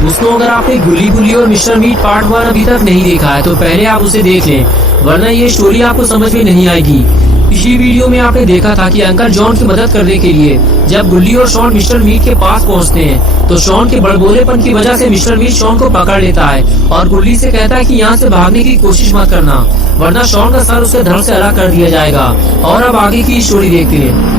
दोस्तों, अगर आपने गुल्ली गुल्ली और मिस्टर मीट पार्ट 1 अभी तक नहीं देखा है तो पहले आप उसे देख लें, वरना ये स्टोरी आपको समझ में नहीं आएगी। पिछली वीडियो में आपने देखा था कि अंकल जॉन की मदद करने के लिए जब गुल्ली और शॉन मिस्टर मीट के पास पहुंचते हैं तो शॉन के बड़बोलेपन की वजह से मिस्टर मीट शॉन को पकड़ लेता है और गुल्ली से कहता है कि यहाँ से भागने की कोशिश मत करना, वरना शॉन का सर उसके धड़ से अलग कर दिया जाएगा। और अब आगे की स्टोरी देखते हैं।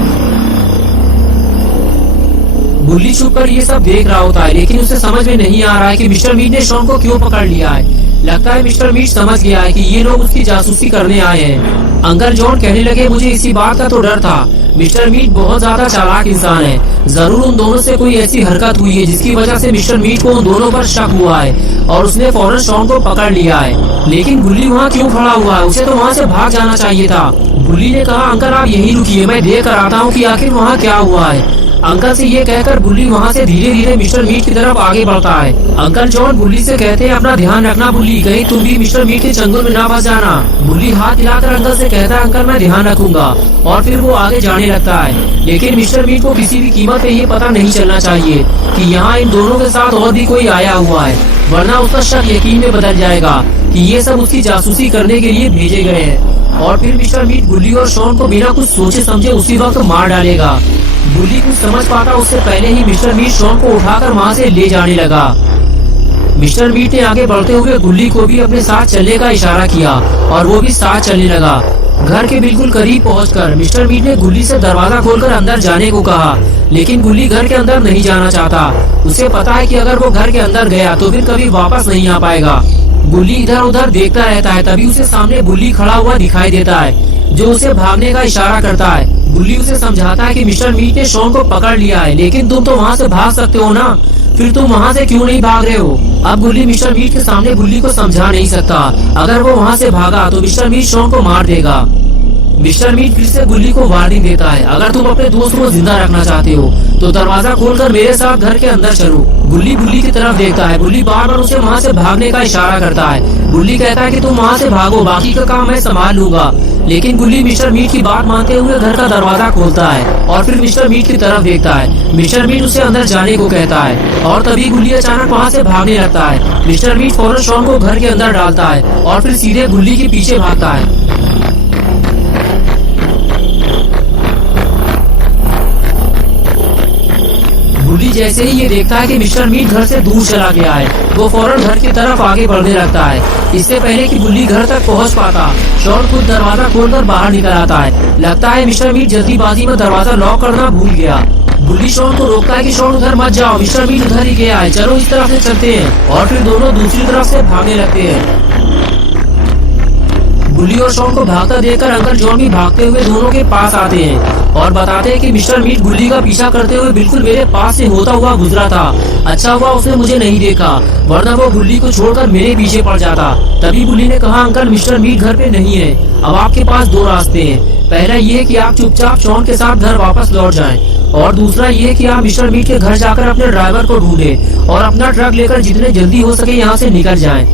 गुल्ली छुप कर ये सब देख रहा होता है, लेकिन उसे समझ में नहीं आ रहा है कि मिस्टर मीट ने शॉन को क्यों पकड़ लिया है। लगता है मिस्टर मीट समझ गया है कि ये लोग उसकी जासूसी करने आए हैं। अंकल जॉन कहने लगे, मुझे इसी बात का तो डर था। मिस्टर मीट बहुत ज्यादा चालाक इंसान है। जरूर उन दोनों से कोई ऐसी हरकत हुई है जिसकी वजह से मिस्टर मीट को उन दोनों पर शक हुआ है और उसने फौरन शॉन को पकड़ लिया है। लेकिन गुल्ली वहाँ क्यों खड़ा हुआ है? उसे तो वहाँ से भाग जाना चाहिए था। गुल्ली ने कहा, अंकल आप यहीं रुकिए, मैं देख कर आता हूँ कि आखिर वहाँ क्या हुआ है। अंकल से ये कहकर बुल्ली वहाँ से धीरे धीरे मिस्टर मीट की तरफ आगे बढ़ता है। अंकल जॉन बुल्ली से कहते हैं, अपना ध्यान रखना बुल्ली, कहीं तुम भी मिस्टर मीट के चंगुल में ना फंस जाना। बुल्ली हाथ हिलाकर अंकल से कहता है, अंकल मैं ध्यान रखूंगा, और फिर वो आगे जाने लगता है। लेकिन मिस्टर मीट को किसी भी कीमत पे ये पता नहीं चलना चाहिए कि यहाँ इन दोनों के साथ और भी कोई आया हुआ है, वरना उसका शक यकीन में बदल जाएगा कि ये सब उसकी जासूसी करने के लिए भेजे गए हैं। और फिर मिस्टर मीट गुल्ली और शॉन को बिना कुछ सोचे समझे उसी वक्त मार डालेगा। गुल्ली कुछ समझ पाता उससे पहले ही मिस्टर मीट शॉन को उठाकर वहाँ से ले जाने लगा। मिस्टर मीट ने आगे बढ़ते हुए गुल्ली को भी अपने साथ चलने का इशारा किया और वो भी साथ चलने लगा। घर के बिल्कुल करीब पहुंचकर मिस्टर मीट ने गुल्ली से दरवाजा खोलकर अंदर जाने को कहा, लेकिन गुल्ली घर के अंदर नहीं जाना चाहता। उसे पता है कि अगर वो घर के अंदर गया तो फिर कभी वापस नहीं आ पाएगा। गुल्ली इधर उधर देखता रहता है, तभी उसे सामने बुल्ली खड़ा हुआ दिखाई देता है जो उसे भागने का इशारा करता है। बुल्ली उसे समझाता है कि मिस्टर मीट ने शॉन को पकड़ लिया है, लेकिन तुम तो वहाँ से भाग सकते हो ना, फिर तुम वहाँ से क्यों नहीं भाग रहे हो? अब गुल्ली मिस्टर मीट के सामने बुल्ली को समझा नहीं सकता। अगर वो वहाँ से भागा तो मिस्टर मीट शॉन को मार देगा। मिस्टर मीट फिर से गुल्ली को वार्निंग देता है, अगर तुम अपने दोस्त को जिंदा रखना चाहते हो तो दरवाजा खोलकर मेरे साथ घर के अंदर चलो। गुल्ली बुल्ली की तरफ देखता है। बुल्ली बार बार उसे वहाँ से भागने का इशारा करता है। गुल्ली कहता है कि तुम वहाँ से भागो, बाकी का काम मैं संभाल लूंगा। लेकिन गुल्ली मिस्टर मीट की बात मानते हुए घर का दरवाजा खोलता है और फिर मिस्टर मीट की तरफ देखता है। मिस्टर मीट उसे अंदर जाने को कहता है और तभी गुल्ली अचानक वहाँ से भागने लगता है। मिस्टर मीट फौरन शॉन को घर के अंदर डालता है और फिर सीधे गुल्ली के पीछे भागता है। गुल्ली जैसे ही ये देखता है कि मिस्टर मीट घर से दूर चला गया है, वो फौरन घर की तरफ आगे बढ़ने लगता है। इससे पहले कि गुल्ली घर तक पहुंच पाता, शॉन खुद दरवाजा खोलकर बाहर निकल आता है। लगता है मिस्टर मीट जल्दीबाजी में दरवाजा लॉक करना भूल गया। गुल्ली शॉन को रोकता है कि शॉन उधर मत जाओ, मिस्टर मीट उधर ही गया है, चलो इस तरफ से चलते हैं। और फिर दोनों दूसरी तरफ से भागने लगते हैं। गुल्ली और शॉन को भागता देखकर अंकल जॉन भी भागते हुए दोनों के पास आते हैं और बताते हैं कि मिस्टर मीट गुल्ली का पीछा करते हुए बिल्कुल मेरे पास से होता हुआ गुजरा था। अच्छा हुआ उसने मुझे नहीं देखा, वरना वो गुल्ली को छोड़कर मेरे पीछे पड़ जाता। तभी गुल्ली ने कहा, अंकल मिस्टर मीट घर पे नहीं है, अब आपके पास दो रास्ते हैं। पहला ये कि आप चुपचाप शॉन के साथ घर वापस लौट जाएं, और दूसरा ये कि आप मिस्टर मीट के घर जाकर अपने ड्राइवर को ढूंढें और अपना ट्रक लेकर जितने जल्दी हो सके यहाँ से निकल जाएं।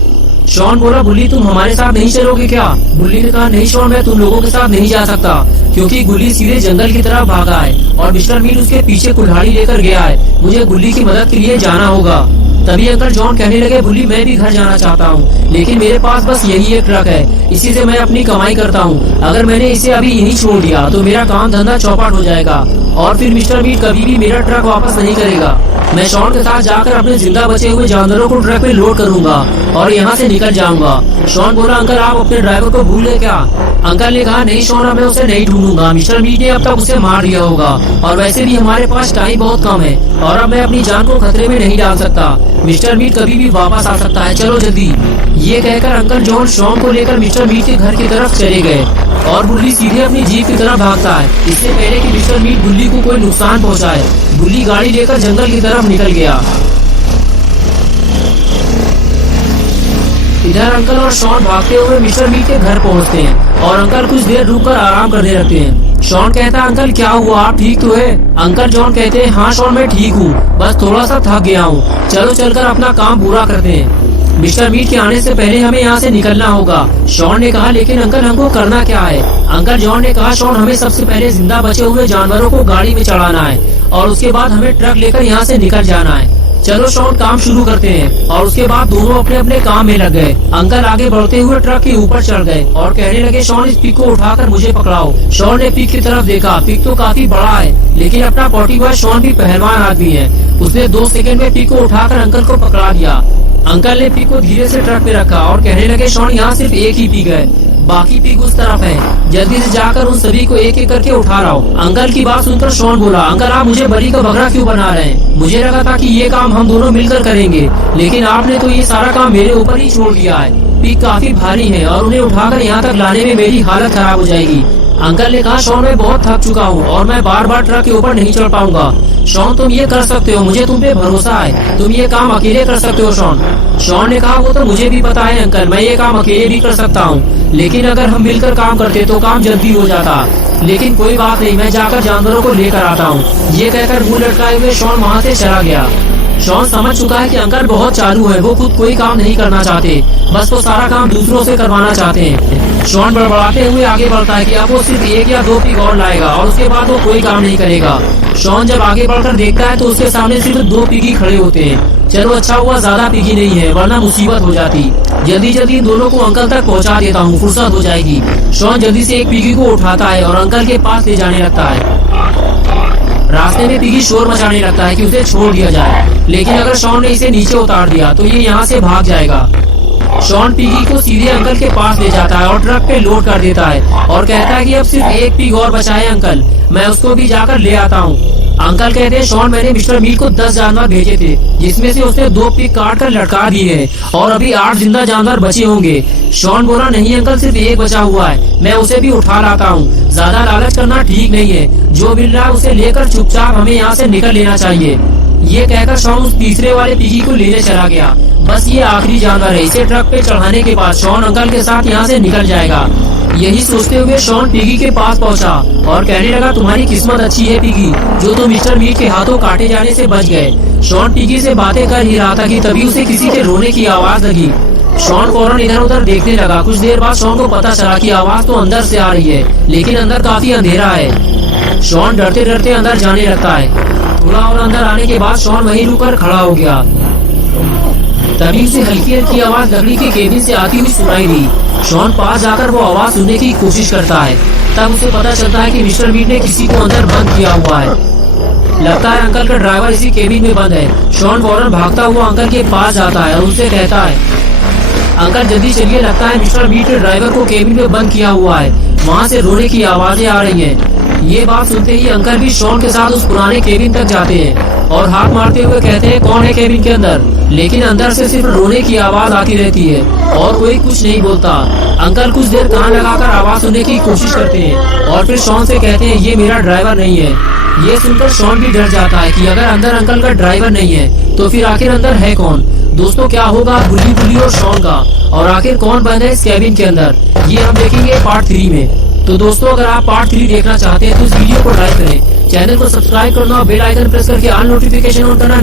शॉन बोला, बुल्ली तुम हमारे साथ नहीं चलोगे क्या? बुल्ली ने कहा, नहीं शॉन, मैं तुम लोगों के साथ नहीं जा सकता, क्योंकि गुल्ली सीधे जंगल की तरफ भागा है और मिस्टर मीट उसके पीछे कुल्हाड़ी लेकर गया है। मुझे गुल्ली की मदद के लिए जाना होगा। तभी अंकल जॉन कहने लगे, बुल्ली मैं भी घर जाना चाहता हूँ, लेकिन मेरे पास बस यही एक ट्रक है, इसी से मैं अपनी कमाई करता हूँ। अगर मैंने इसे अभी यहीं छोड़ दिया तो मेरा काम धंधा चौपट हो जाएगा और फिर मिस्टर मीट कभी भी मेरा ट्रक वापस नहीं करेगा। मैं शॉन के साथ जाकर अपने जिंदा बचे हुए जानवरों को ट्रक पे लोड करूंगा और यहाँ से निकल जाऊंगा। शॉन बोला, अंकल आप अपने ड्राइवर को भूल गए क्या? अंकल ने कहा, नहीं शॉन, मैं उसे नहीं ढूंढूंगा, मिस्टर मीट ने अब तक उसे मार दिया होगा और वैसे भी हमारे पास टाइम बहुत कम है और अब मैं अपनी जान को खतरे में नहीं डाल सकता। मिस्टर मीट कभी भी वापस आ सकता है, चलो जल्दी। ये कहकर अंकल जॉन शॉन को लेकर मिस्टर मीट के घर की तरफ चले गए और गुल्ली सीधे अपनी जीप की तरफ भागता है, इससे पहले कि मिस्टर मीट गुल्ली को कोई नुकसान पहुंचाए। गुल्ली गाड़ी लेकर जंगल की तरफ निकल गया। इधर अंकल और शॉन भागते हुए मिस्टर मीट के घर पहुंचते हैं और अंकल कुछ देर रुककर आराम करने लगते हैं। शॉन कहता है, अंकल क्या हुआ, आप ठीक तो है? अंकल जॉन कहते हैं, हाँ शॉन मैं ठीक हूँ, बस थोड़ा सा थक गया हूँ, चलो चलकर अपना काम पूरा करते हैं। मिस्टर मीट के आने से पहले हमें यहाँ से निकलना होगा। शॉन ने कहा, लेकिन अंकल हमको करना क्या है? अंकल जॉन ने कहा, शॉन हमें सबसे पहले जिंदा बचे हुए जानवरों को गाड़ी में चढ़ाना है और उसके बाद हमें ट्रक लेकर यहाँ से निकल जाना है। चलो शॉन काम शुरू करते हैं। और उसके बाद दोनों अपने अपने काम में लग गए। अंकल आगे बढ़ते हुए ट्रक के ऊपर चढ़ गए और कहने लगे शॉन इस पिग को उठाकर मुझे पकड़ाओ। शॉन ने पिग की तरफ देखा, पिग तो काफी बड़ा है, लेकिन अपना पॉटी बॉय शॉन भी पहलवान आदमी है। उसने 2 सेकंड में पिग को उठाकर अंकल को पकड़ा दिया। अंकल ने पिग को धीरे से ट्रक पे रखा और कहने लगे शॉन यहाँ सिर्फ एक ही पिग है, बाकी पिग उस तरफ है, जल्दी से जाकर उन सभी को एक एक करके उठा लाओ। अंकल की बात सुनकर शॉन बोला, अंकल आप मुझे बलि का बकरा क्यों बना रहे हैं? मुझे लगा था कि ये काम हम दोनों मिलकर करेंगे, लेकिन आपने तो ये सारा काम मेरे ऊपर ही छोड़ दिया है। पिग काफी भारी है और उन्हें उठाकर यहाँ तक लाने में मेरी हालत खराब हो जाएगी। अंकल ने कहा शॉन मैं बहुत थक चुका हूँ और मैं बार बार ट्रक के ऊपर नहीं चढ़ पाऊंगा। शॉन तुम ये कर सकते हो, मुझे तुम पे भरोसा है, तुम ये काम अकेले कर सकते हो शॉन। शॉन ने कहा वो तो मुझे भी पता है अंकल, मैं ये काम अकेले भी कर सकता हूँ, लेकिन अगर हम मिलकर काम करते तो काम जल्दी हो जाता। लेकिन कोई बात नहीं, मैं जाकर जानवरों को लेकर आता हूँ। ये कहकर मुंह लटकाए हुए शॉन वहाँ से चला गया। शॉन समझ चुका है कि अंकल बहुत चालू है, वो खुद कोई काम नहीं करना चाहते, बस वो सारा काम दूसरों से करवाना चाहते हैं। शॉन बड़बड़ाते हुए आगे बढ़ता है कि अब वो सिर्फ 1 या 2 पिग और लाएगा और उसके बाद वो कोई काम नहीं करेगा। शॉन जब आगे बढ़कर देखता है तो उसके सामने सिर्फ 2 पिगी खड़े होते हैं। चलो अच्छा हुआ ज्यादा पिगी नहीं है, वरना मुसीबत हो जाती। जल्दी जल्दी दोनों को अंकल तक पहुंचा देता हूँ, फुर्सत हो जाएगी। शॉन जल्दी से एक पिगी को उठाता है और अंकल के पास ले जाने लगता है। रास्ते में पिगी शोर मचाने लगता है कि उसे छोड़ दिया जाए, लेकिन अगर शॉन ने इसे नीचे उतार दिया तो ये यहाँ से भाग जाएगा। शॉन पिगी को सीधे अंकल के पास ले जाता है और ट्रक पे लोड कर देता है और कहता है कि अब सिर्फ 1 पिग और बचा है अंकल, मैं उसको भी जाकर ले आता हूँ। अंकल कहते हैं शॉन मैंने मिस्टर मीट को 10 जानवर भेजे थे, जिसमें से उसने 2 पिग काट कर लटका दिए हैं और अभी 8 जिंदा जानवर बचे होंगे। शॉन बोला नहीं अंकल सिर्फ 1 बचा हुआ है, मैं उसे भी उठा लाता हूँ। ज्यादा लालच करना ठीक नहीं है, जो मिल रहा है उसे लेकर चुपचाप हमें यहाँ से निकल लेना चाहिए। ये कहकर शॉन उस तीसरे वाले पिगी को लेने चला गया। बस ये आखिरी जानवर है, इसे ट्रक पे चढ़ाने के बाद शॉन अंकल के साथ यहाँ से निकल जाएगा। यही सोचते हुए शॉन पिगी के पास पहुंचा और कहने लगा तुम्हारी किस्मत अच्छी है पिगी, जो तुम मिस्टर मीट के हाथों काटे जाने से बच गए। शॉन पिगी से बातें कर ही रहा था कि तभी उसे किसी के रोने की आवाज लगी। शॉन फौरन इधर उधर देखने लगा। कुछ देर बाद शॉन को पता चला कि आवाज तो अंदर से आ रही है, लेकिन अंदर काफी अंधेरा है। शॉन डरते डरते अंदर जाने लगता है। थोड़ा और अंदर आने के बाद शॉन वहीं रुककर खड़ा हो गया। तभी उसे हल्की हल्की आवाज लकड़ी के केबिन से आती हुई सुनाई दी। शॉन पास जाकर वो आवाज सुनने की कोशिश करता है। तब उसे पता चलता है कि मिस्टर मीट ने किसी को अंदर बंद किया हुआ है। लगता है अंकल का ड्राइवर इसी केबिन में बंद है। शॉन फौरन भागता हुआ अंकल के पास जाता है और उनसे कहता है अंकल जल्दी चलिए, लगता है मिस्टर मीट ने ड्राइवर को केबिन में बंद किया हुआ है, वहाँ से रोने की आवाजें आ रही हैं। ये बात सुनते ही अंकल भी शॉन के साथ उस पुराने केबिन तक जाते हैं और हाथ मारते हुए कहते हैं कौन है केबिन के अंदर, लेकिन अंदर से सिर्फ रोने की आवाज आती रहती है और कोई कुछ नहीं बोलता। अंकल कुछ देर कान लगाकर आवाज सुनने की कोशिश करते हैं और फिर शॉन से कहते हैं ये मेरा ड्राइवर नहीं है। ये सुनकर शॉन भी डर जाता है कि अगर अंदर अंकल का ड्राइवर नहीं है तो फिर आखिर अंदर है कौन। दोस्तों क्या होगा बुल्ली बुल्ली और शॉन का, और आखिर कौन बंद है इस केबिन के अंदर, ये हम देखेंगे पार्ट 3 में। तो दोस्तों अगर आप पार्ट 3 देखना चाहते हैं तो इस वीडियो को लाइक करें, चैनल को सब्सक्राइब करना और बेल आइकन प्रेस करके ऑल नोटिफिकेशन ऑन करना